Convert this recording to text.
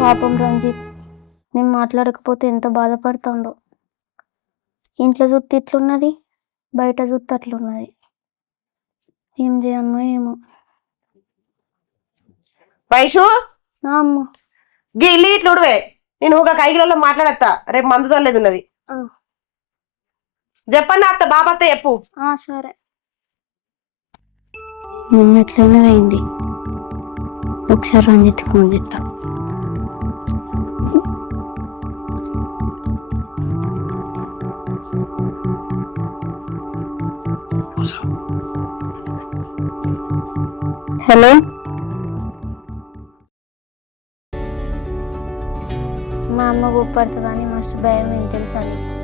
పాపం రంజిత్, నేను మాట్లాడకపోతే ఎంత బాధపడుతుండో. ఇంట్లో చూస్తే ఇట్లున్నది, బయట చూస్తే అట్లున్నది. ఏం చేయన్నో ఏమో. వైషు అమ్మ గీ ఇల్లు ఇట్లు ఉడివే, నేను ఒక కైకిలో మాట్లాడతా. రేపు మందు తల్లేదు ఉన్నది. చెప్పండి అత్త, బాబత్త చెప్పు. సరే. మమ్మీ ఎట్లయినా అయింది. ఒకసారి రంజిత్ ఫోన్ చేస్తా. హలో, మా అమ్మ ఊపడుతుందని మస్తు భయం ఏం తెలుసా నీకు?